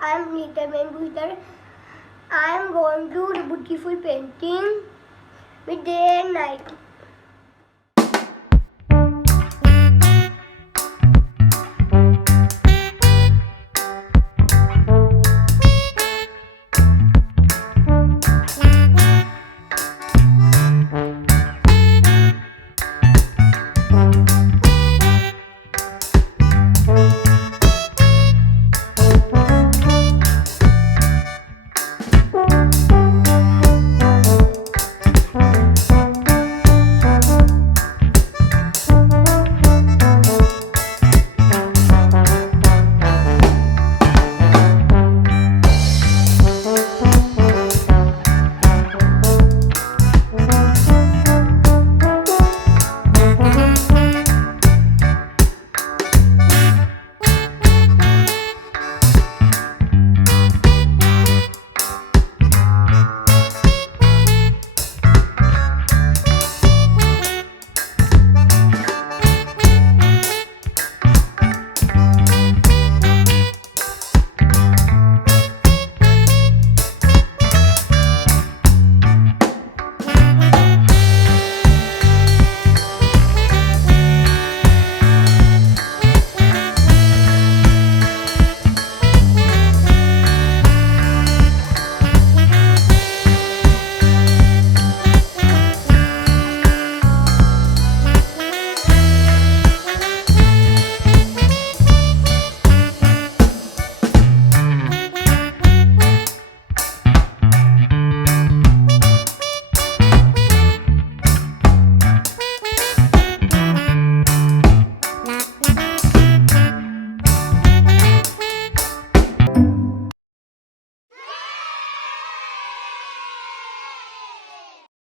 I am Neeta. I am going to do beautiful painting with day and night.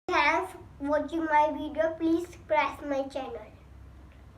Thanks for watching my video. Please subscribe my channel.